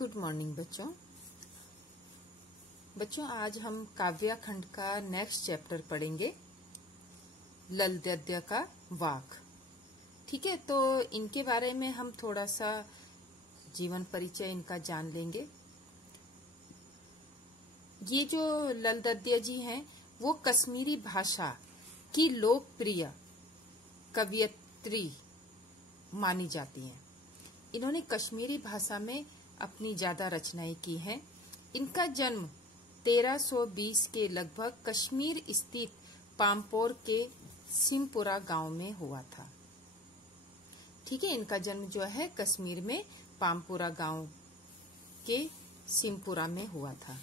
Good morning बच्चों आज हम काव्य खंड का नेक्स्ट चैप्टर पढ़ेंगे, ललदद्य का वाक। ठीक है, तो इनके बारे में हम थोड़ा सा जीवन परिचय इनका जान लेंगे। ये जो ललदद्य जी हैं वो कश्मीरी भाषा की लोकप्रिय कवयित्री मानी जाती हैं। इन्होंने कश्मीरी भाषा में अपनी ज्यादा रचनाएं की हैं। इनका जन्म 1320 के लगभग कश्मीर स्थित पामपोर के सिमपुरा गांव में हुआ था। ठीक है, इनका जन्म जो है कश्मीर में पामपुरा गांव के सिमपुरा में हुआ था।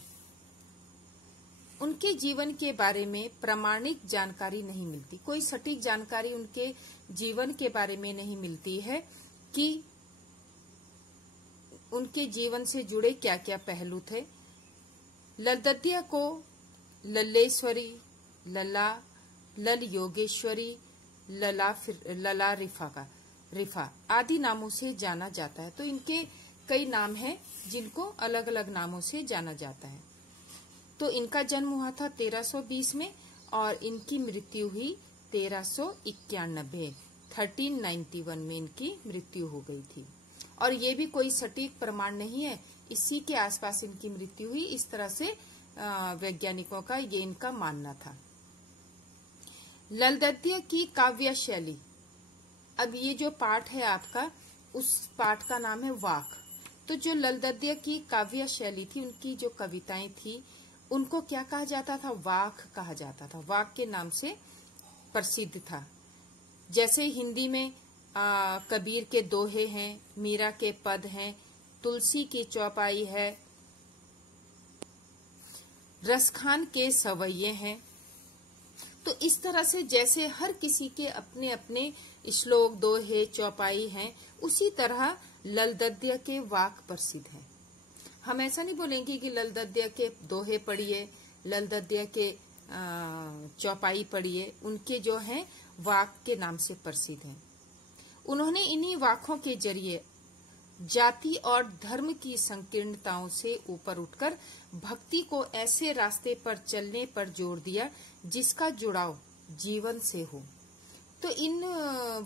उनके जीवन के बारे में प्रामाणिक जानकारी नहीं मिलती, कोई सटीक जानकारी उनके जीवन के बारे में नहीं मिलती है कि उनके जीवन से जुड़े क्या क्या पहलू थे। ललदद्य को लल्लेश्वरी, लला, लल योगेश्वरी, लला रिफा आदि नामों से जाना जाता है। तो इनके कई नाम हैं जिनको अलग अलग नामों से जाना जाता है। तो इनका जन्म हुआ था 1320 में और इनकी मृत्यु हुई 1391 में इनकी मृत्यु हो गई थी। और ये भी कोई सटीक प्रमाण नहीं है, इसी के आसपास इनकी मृत्यु हुई, इस तरह से वैज्ञानिकों का ये इनका मानना था। ललदद्य की काव्य शैली, अब ये जो पाठ है आपका, उस पाठ का नाम है वाक। तो जो ललदद्य की काव्य शैली थी, उनकी जो कविताएं थी, उनको क्या कहा जाता था? वाक कहा जाता था। वाक के नाम से प्रसिद्ध था। जैसे हिंदी में कबीर के दोहे हैं, मीरा के पद हैं, तुलसी की चौपाई है, रसखान के सवैये हैं। तो इस तरह से जैसे हर किसी के अपने अपने श्लोक, दोहे, चौपाई हैं, उसी तरह ललदद्य के वाक प्रसिद्ध हैं। हम ऐसा नहीं बोलेंगे कि ललदद्य के दोहे पढ़िए, ललदद्य के चौपाई पढ़िए, उनके जो हैं वाक के नाम से प्रसिद्ध हैं। उन्होंने इन्हीं वाकों के जरिए जाति और धर्म की संकीर्णताओं से ऊपर उठकर भक्ति को ऐसे रास्ते पर चलने पर जोर दिया जिसका जुड़ाव जीवन से हो। तो इन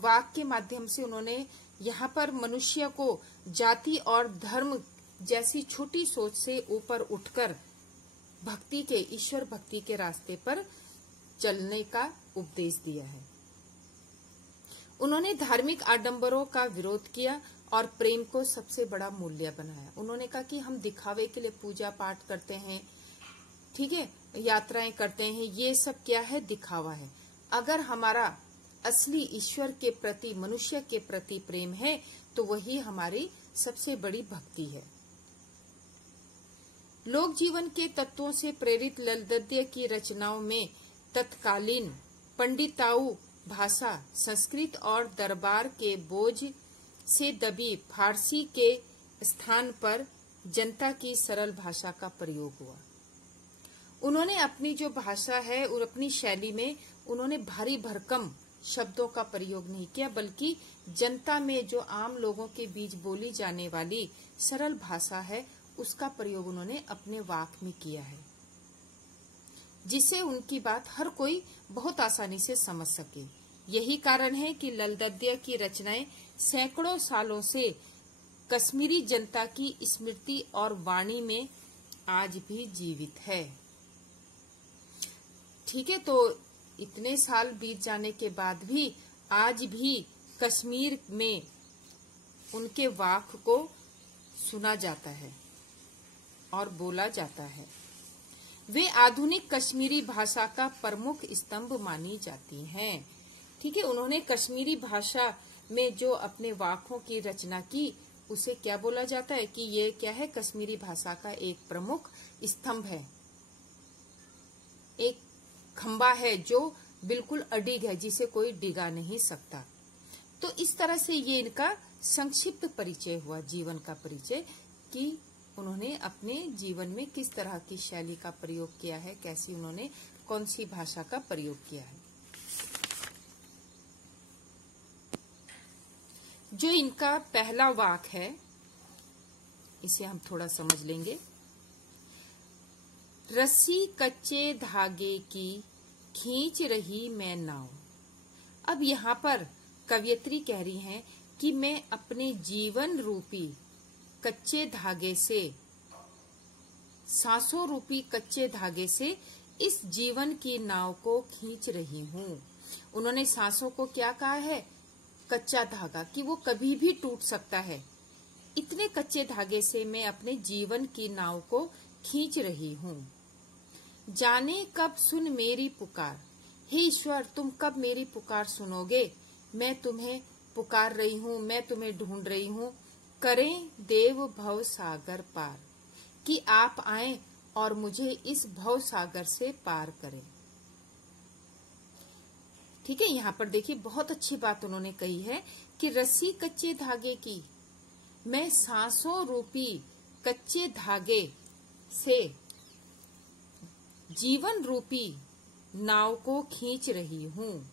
वाक के माध्यम से उन्होंने यहाँ पर मनुष्य को जाति और धर्म जैसी छोटी सोच से ऊपर उठकर भक्ति के, ईश्वर भक्ति के रास्ते पर चलने का उपदेश दिया है। उन्होंने धार्मिक आडंबरों का विरोध किया और प्रेम को सबसे बड़ा मूल्य बनाया। उन्होंने कहा कि हम दिखावे के लिए पूजा पाठ करते हैं, ठीक है, यात्राएं करते हैं, ये सब क्या है? दिखावा है। अगर हमारा असली ईश्वर के प्रति, मनुष्य के प्रति प्रेम है तो वही हमारी सबसे बड़ी भक्ति है। लोक जीवन के तत्वों से प्रेरित ललदद्य की रचनाओं में तत्कालीन पंडिताऊ भाषा, संस्कृत और दरबार के बोझ से दबी फारसी के स्थान पर जनता की सरल भाषा का प्रयोग हुआ। उन्होंने अपनी जो भाषा है और अपनी शैली में उन्होंने भारी भरकम शब्दों का प्रयोग नहीं किया, बल्कि जनता में जो आम लोगों के बीच बोली जाने वाली सरल भाषा है उसका प्रयोग उन्होंने अपने वाक में किया है, जिससे उनकी बात हर कोई बहुत आसानी से समझ सके। यही कारण है कि ललदद्य की रचनाएं सैकड़ों सालों से कश्मीरी जनता की स्मृति और वाणी में आज भी जीवित है। ठीक है, तो इतने साल बीत जाने के बाद भी आज भी कश्मीर में उनके वाक को सुना जाता है और बोला जाता है। वे आधुनिक कश्मीरी भाषा का प्रमुख स्तंभ मानी जाती हैं। ठीक है, उन्होंने कश्मीरी भाषा में जो अपने वाकों की रचना की उसे क्या बोला जाता है कि ये क्या है? कश्मीरी भाषा का एक प्रमुख स्तंभ है, एक खंबा है जो बिल्कुल अडिग है, जिसे कोई डिगा नहीं सकता। तो इस तरह से ये इनका संक्षिप्त परिचय हुआ, जीवन का परिचय, कि उन्होंने अपने जीवन में किस तरह की शैली का प्रयोग किया है, कैसी उन्होंने कौन सी भाषा का प्रयोग किया है। जो इनका पहला वाक है इसे हम थोड़ा समझ लेंगे। रस्सी कच्चे धागे की खींच रही मैं नाव। अब यहाँ पर कवयित्री कह रही हैं कि मैं अपने जीवन रूपी कच्चे धागे से, सांसों रूपी कच्चे धागे से इस जीवन की नाव को खींच रही हूँ। उन्होंने सांसों को क्या कहा है? कच्चा धागा, कि वो कभी भी टूट सकता है। इतने कच्चे धागे से मैं अपने जीवन की नाव को खींच रही हूँ। जाने कब सुन मेरी पुकार, हे ईश्वर तुम कब मेरी पुकार सुनोगे? मैं तुम्हें पुकार रही हूँ, मैं तुम्हें ढूंढ रही हूँ। करें देव भव सागर पार, कि आप आएं और मुझे इस भव सागर से पार करें। ठीक है, यहाँ पर देखिए बहुत अच्छी बात उन्होंने कही है कि रस्सी कच्चे धागे की, मैं सांसों रूपी कच्चे धागे से जीवन रूपी नाव को खींच रही हूँ।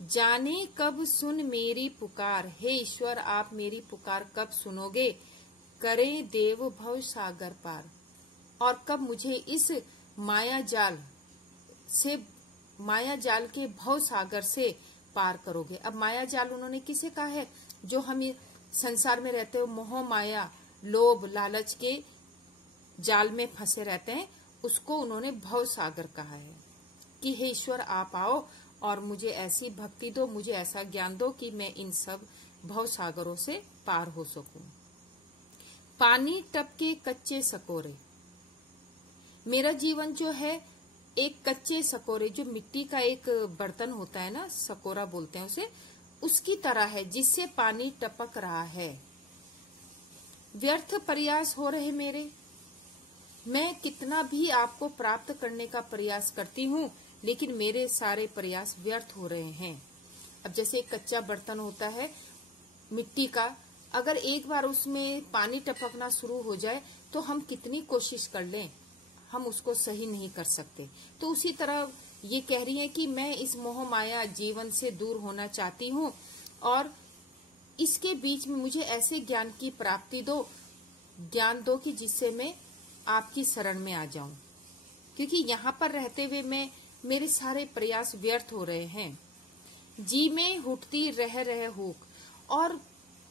जाने कब सुन मेरी पुकार, हे ईश्वर आप मेरी पुकार कब सुनोगे? करें देव भव सागर पार, और कब मुझे इस माया जाल के भव सागर से पार करोगे। अब माया जाल उन्होंने किसे कहा है? जो हम संसार में रहते हो, मोह माया लोभ लालच के जाल में फंसे रहते हैं, उसको उन्होंने भव सागर कहा है कि हे ईश्वर आप आओ और मुझे ऐसी भक्ति दो, मुझे ऐसा ज्ञान दो कि मैं इन सब भव सागरों से पार हो सकूं। पानी टपके कच्चे सकोरे, मेरा जीवन जो है एक कच्चे सकोरे, जो मिट्टी का एक बर्तन होता है ना, सकोरा बोलते हैं उसे, उसकी तरह है जिससे पानी टपक रहा है। व्यर्थ प्रयास हो रहे मेरे, मैं कितना भी आपको प्राप्त करने का प्रयास करती हूँ लेकिन मेरे सारे प्रयास व्यर्थ हो रहे हैं। अब जैसे एक कच्चा बर्तन होता है मिट्टी का, अगर एक बार उसमें पानी टपकना शुरू हो जाए तो हम कितनी कोशिश कर लें, हम उसको सही नहीं कर सकते। तो उसी तरह ये कह रही है कि मैं इस मोह माया जीवन से दूर होना चाहती हूँ और इसके बीच में मुझे ऐसे ज्ञान की प्राप्ति दो, ज्ञान दो कि जिससे मैं आपकी शरण में आ जाऊं, क्योंकि यहाँ पर रहते हुए मेरे सारे प्रयास व्यर्थ हो रहे हैं। जी में उठती रह रहे हुक, और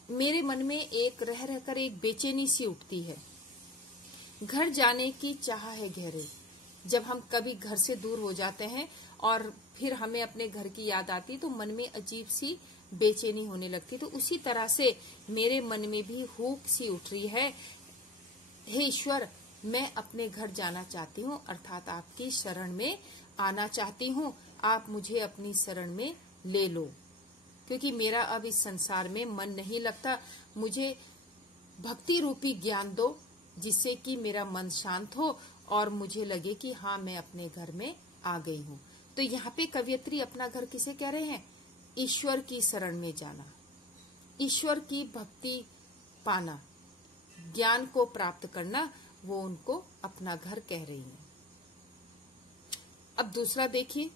मेरे मन में एक रह रहकर एक बेचैनी सी उठती है। घर जाने की चाह है गहरे, जब हम कभी घर से दूर हो जाते हैं और फिर हमें अपने घर की याद आती तो मन में अजीब सी बेचैनी होने लगती। तो उसी तरह से मेरे मन में भी हुक सी उठ रही है। हे ईश्वर मैं अपने घर जाना चाहती हूँ, अर्थात आपकी शरण में आना चाहती हूँ। आप मुझे अपनी शरण में ले लो, क्योंकि मेरा अब इस संसार में मन नहीं लगता। मुझे भक्ति रूपी ज्ञान दो जिससे कि मेरा मन शांत हो और मुझे लगे कि हाँ मैं अपने घर में आ गई हूँ। तो यहाँ पे कवयित्री अपना घर किसे कह रहे हैं? ईश्वर की शरण में जाना, ईश्वर की भक्ति पाना, ज्ञान को प्राप्त करना, वो उनको अपना घर कह रही है। अब दूसरा देखिए,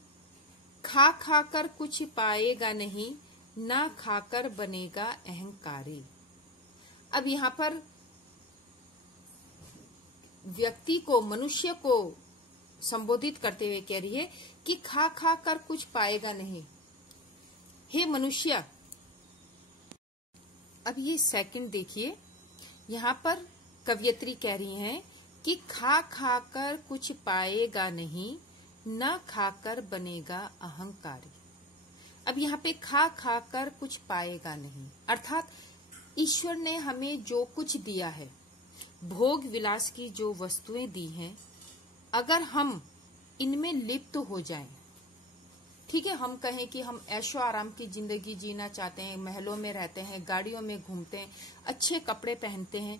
खा खाकर कुछ पाएगा नहीं, ना खाकर बनेगा अहंकारी। अब यहाँ पर व्यक्ति को, मनुष्य को संबोधित करते हुए कह रही है कि खा खाकर कुछ पाएगा नहीं। हे मनुष्य, अब ये सेकंड देखिए, यहाँ पर कवयित्री कह रही हैं कि खा खाकर कुछ पाएगा नहीं, न खाकर बनेगा अहंकारी। अब यहाँ पे खा खाकर कुछ पाएगा नहीं, अर्थात ईश्वर ने हमें जो कुछ दिया है, भोग विलास की जो वस्तुएं दी हैं, अगर हम इनमें लिप्त हो जाएं, ठीक है, हम कहें कि हम ऐशो आराम की जिंदगी जीना चाहते हैं, महलों में रहते हैं, गाड़ियों में घूमते हैं, अच्छे कपड़े पहनते हैं,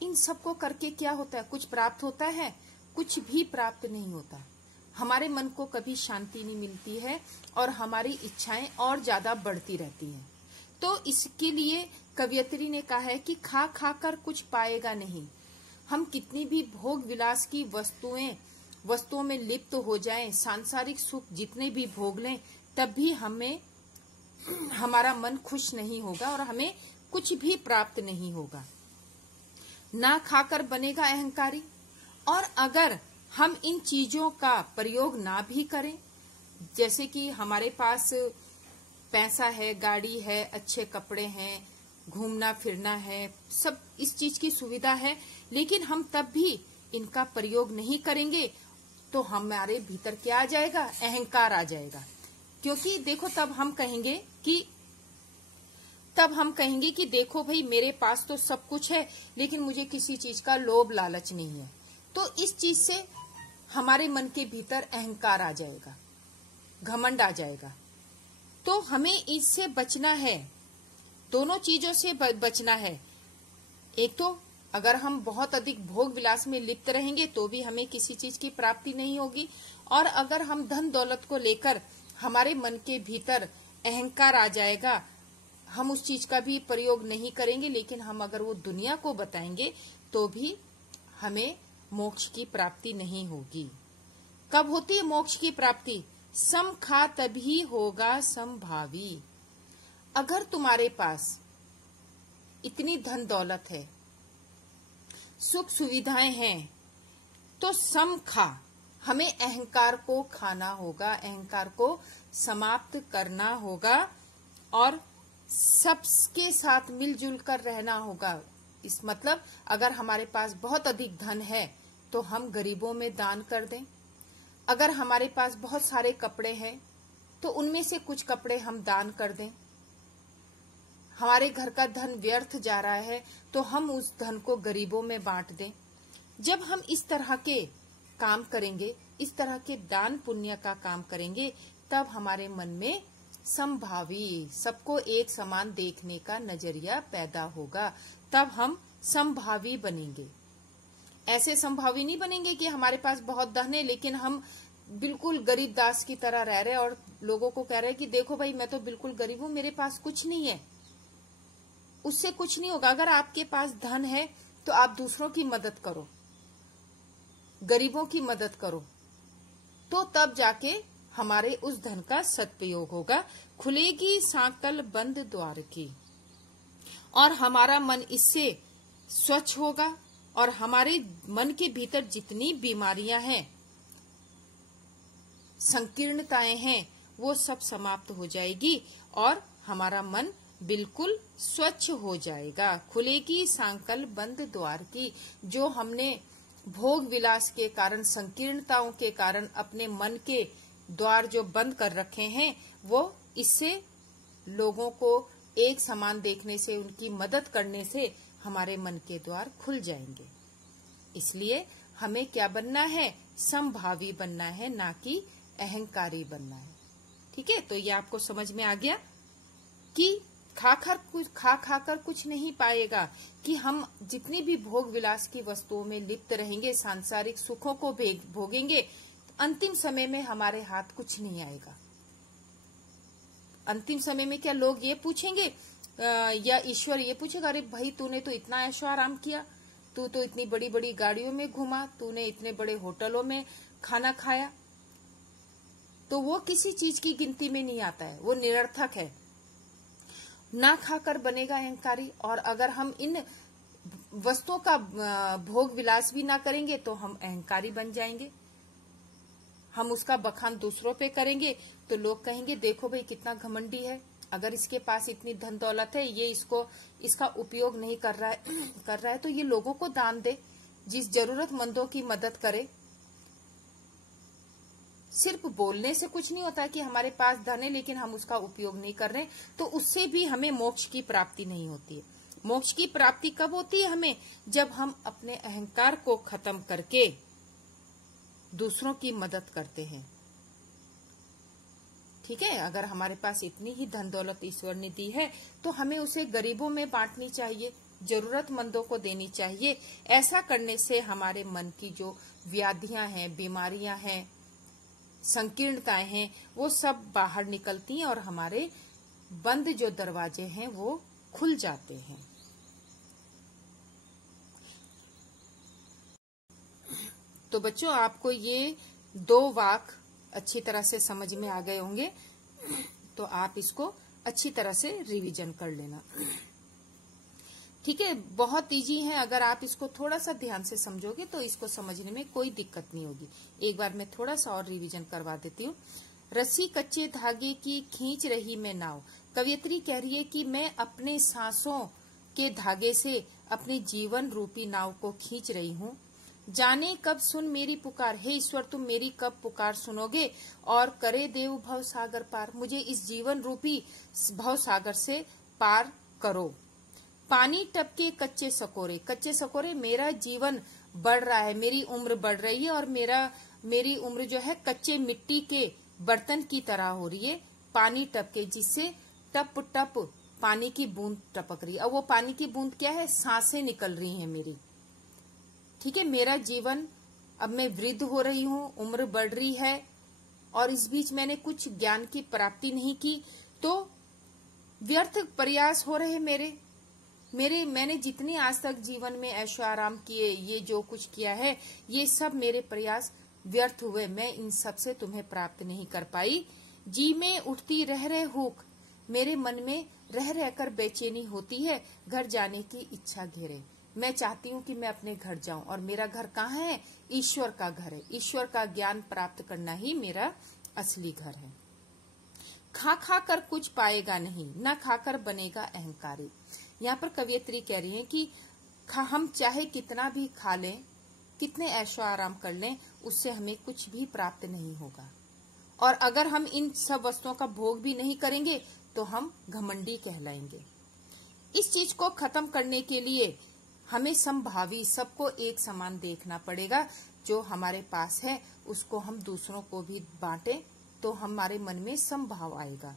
इन सबको करके क्या होता है? कुछ प्राप्त होता है? कुछ भी प्राप्त नहीं होता। हमारे मन को कभी शांति नहीं मिलती है और हमारी इच्छाएं और ज्यादा बढ़ती रहती हैं। तो इसके लिए कवयित्री ने कहा है कि खा खाकर कुछ पाएगा नहीं। हम कितनी भी भोग विलास की वस्तुओं में लिप्त हो जाएं, सांसारिक सुख जितने भी भोग लें, तब भी हमारा मन खुश नहीं होगा और हमें कुछ भी प्राप्त नहीं होगा। ना खाकर बनेगा अहंकारी। और अगर हम इन चीजों का प्रयोग ना भी करें, जैसे कि हमारे पास पैसा है, गाड़ी है, अच्छे कपड़े हैं, घूमना फिरना है, सब इस चीज की सुविधा है, लेकिन हम तब भी इनका प्रयोग नहीं करेंगे तो हमारे भीतर क्या आ जाएगा? अहंकार आ जाएगा। क्योंकि देखो तब हम कहेंगे कि देखो भाई मेरे पास तो सब कुछ है लेकिन मुझे किसी चीज का लोभ लालच नहीं है। तो इस चीज से हमारे मन के भीतर अहंकार आ जाएगा, घमंड आ जाएगा। तो हमें इससे बचना है, दोनों चीजों से बचना है। एक तो अगर हम बहुत अधिक भोग विलास में लिप्त रहेंगे तो भी हमें किसी चीज की प्राप्ति नहीं होगी, और अगर हम धन दौलत को लेकर हमारे मन के भीतर अहंकार आ जाएगा, हम उस चीज का भी प्रयोग नहीं करेंगे, लेकिन हम अगर वो दुनिया को बताएंगे तो भी हमें मोक्ष की प्राप्ति नहीं होगी। कब होती है मोक्ष की प्राप्ति? सम खा तभी होगा समभावी। अगर तुम्हारे पास इतनी धन दौलत है, सुख सुविधाएं हैं, तो सम खा, हमें अहंकार को खाना होगा, अहंकार को समाप्त करना होगा और सबके साथ मिलजुल कर रहना होगा। इस मतलब अगर हमारे पास बहुत अधिक धन है तो हम गरीबों में दान कर दें। अगर हमारे पास बहुत सारे कपड़े हैं तो उनमें से कुछ कपड़े हम दान कर दें। हमारे घर का धन व्यर्थ जा रहा है तो हम उस धन को गरीबों में बांट दें। जब हम इस तरह के काम करेंगे, इस तरह के दान पुण्य का काम करेंगे, तब हमारे मन में समभावी, सबको एक समान देखने का नजरिया पैदा होगा। तब हम समभावी बनेंगे। ऐसे समभावी नहीं बनेंगे कि हमारे पास बहुत धन है लेकिन हम बिल्कुल गरीब दास की तरह रह रहे और लोगों को कह रहे हैं कि देखो भाई मैं तो बिल्कुल गरीब हूं, मेरे पास कुछ नहीं है। उससे कुछ नहीं होगा। अगर आपके पास धन है तो आप दूसरों की मदद करो, गरीबों की मदद करो, तो तब जाके हमारे उस धन का सदुपयोग होगा। खुलेगी सांकल बंद द्वार की, और हमारा मन इससे स्वच्छ होगा और हमारे मन के भीतर जितनी बीमारियां हैं, संकीर्णताएं हैं, वो सब समाप्त हो जाएगी और हमारा मन बिल्कुल स्वच्छ हो जाएगा। खुलेगी सांकल बंद द्वार की। जो हमने भोग विलास के कारण, संकीर्णताओं के कारण अपने मन के द्वार जो बंद कर रखे हैं, वो इससे लोगों को एक समान देखने से, उनकी मदद करने से हमारे मन के द्वार खुल जाएंगे। इसलिए हमें क्या बनना है? समभावी बनना है, ना कि अहंकारी बनना है। ठीक है, तो ये आपको समझ में आ गया कि खा खाकर कुछ नहीं पाएगा, कि हम जितनी भी भोग विलास की वस्तुओं में लिप्त रहेंगे, सांसारिक सुखों को भोगेंगे, तो अंतिम समय में हमारे हाथ कुछ नहीं आएगा। अंतिम समय में क्या लोग ये पूछेंगे या ईश्वर ये पूछेगा, अरे भाई तूने तो इतना ऐशो आराम किया, तू तो इतनी बड़ी बड़ी गाड़ियों में घुमा, तूने इतने बड़े होटलों में खाना खाया, तो वो किसी चीज की गिनती में नहीं आता है, वो निरर्थक है। ना खाकर बनेगा अहंकारी। और अगर हम इन वस्तुओं का भोग विलास भी ना करेंगे तो हम अहंकारी बन जाएंगे। हम उसका बखान दूसरों पे करेंगे तो लोग कहेंगे देखो भाई कितना घमंडी है, अगर इसके पास इतनी धन दौलत है, ये इसका उपयोग नहीं कर रहा है तो ये लोगों को दान दे, जिस जरूरतमंदों की मदद करे। सिर्फ बोलने से कुछ नहीं होता कि हमारे पास धन है लेकिन हम उसका उपयोग नहीं कर रहे, तो उससे भी हमें मोक्ष की प्राप्ति नहीं होती है। मोक्ष की प्राप्ति कब होती है हमें? जब हम अपने अहंकार को खत्म करके दूसरों की मदद करते हैं। ठीक है, अगर हमारे पास इतनी ही धन दौलत ईश्वर ने दी है तो हमें उसे गरीबों में बांटनी चाहिए, जरूरतमंदों को देनी चाहिए। ऐसा करने से हमारे मन की जो व्याधियां हैं, बीमारियां हैं, संकीर्णताएं हैं, वो सब बाहर निकलती हैं और हमारे बंद जो दरवाजे हैं वो खुल जाते हैं। तो बच्चों, आपको ये 2 वाक्य अच्छी तरह से समझ में आ गए होंगे, तो आप इसको अच्छी तरह से रिवीजन कर लेना। ठीक है, बहुत इजी है। अगर आप इसको थोड़ा सा ध्यान से समझोगे तो इसको समझने में कोई दिक्कत नहीं होगी। एक बार मैं थोड़ा सा और रिवीजन करवा देती हूँ। रस्सी कच्चे धागे की खींच रही मैं नाव। कवियत्री कह रही है कि मैं अपने सांसों के धागे से अपने जीवन रूपी नाव को खींच रही हूँ। जाने कब सुन मेरी पुकार, हे ईश्वर तुम मेरी कब पुकार सुनोगे और करे देव भव सागर पार, मुझे इस जीवन रूपी भव सागर से पार करो। पानी टपके कच्चे सकोरे, कच्चे सकोरे, मेरा जीवन बढ़ रहा है, मेरी उम्र बढ़ रही है और मेरी उम्र जो है कच्चे मिट्टी के बर्तन की तरह हो रही है। पानी टपके, जिससे टप टप पानी की बूंद टपक रही है। अब वो पानी की बूंद क्या है? सांसें निकल रही हैं मेरी। ठीक है, मेरा जीवन, अब मैं वृद्ध हो रही हूँ, उम्र बढ़ रही है और इस बीच मैंने कुछ ज्ञान की प्राप्ति नहीं की, तो व्यर्थ प्रयास हो रहे मैंने जितनी आज तक जीवन में ऐशो आराम किए, ये जो कुछ किया है, ये सब मेरे प्रयास व्यर्थ हुए। मैं इन सब से तुम्हें प्राप्त नहीं कर पाई। जी में उठती रह रहे हुक, मेरे मन में रह रहकर बेचैनी होती है, घर जाने की इच्छा घेरे। मैं चाहती हूँ कि मैं अपने घर जाऊं, और मेरा घर कहाँ है? ईश्वर का घर है। ईश्वर का ज्ञान प्राप्त करना ही मेरा असली घर है। खा खा कर कुछ पाएगा नहीं, न खाकर बनेगा अहंकारी। यहाँ पर कवियत्री कह रही है कि हम चाहे कितना भी खा लें, कितने ऐशो आराम कर लें, उससे हमें कुछ भी प्राप्त नहीं होगा। और अगर हम इन सब वस्तुओं का भोग भी नहीं करेंगे तो हम घमंडी कहलाएंगे। इस चीज को खत्म करने के लिए हमें समभावी, सबको एक समान देखना पड़ेगा। जो हमारे पास है उसको हम दूसरों को भी बांटें तो हमारे मन में समभाव आएगा।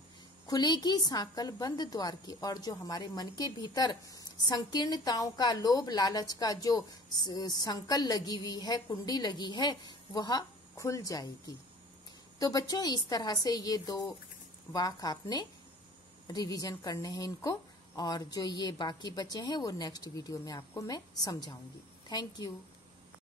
खुलेगी सांकल बंद द्वार की, और जो हमारे मन के भीतर संकीर्णताओं का, लोभ लालच का जो संकल लगी हुई है, कुंडी लगी है, वह खुल जाएगी। तो बच्चों, इस तरह से ये 2 वाक्य आपने रिवीजन करने हैं इनको, और जो ये बाकी बचे हैं वो नेक्स्ट वीडियो में आपको मैं समझाऊंगी। Thank you.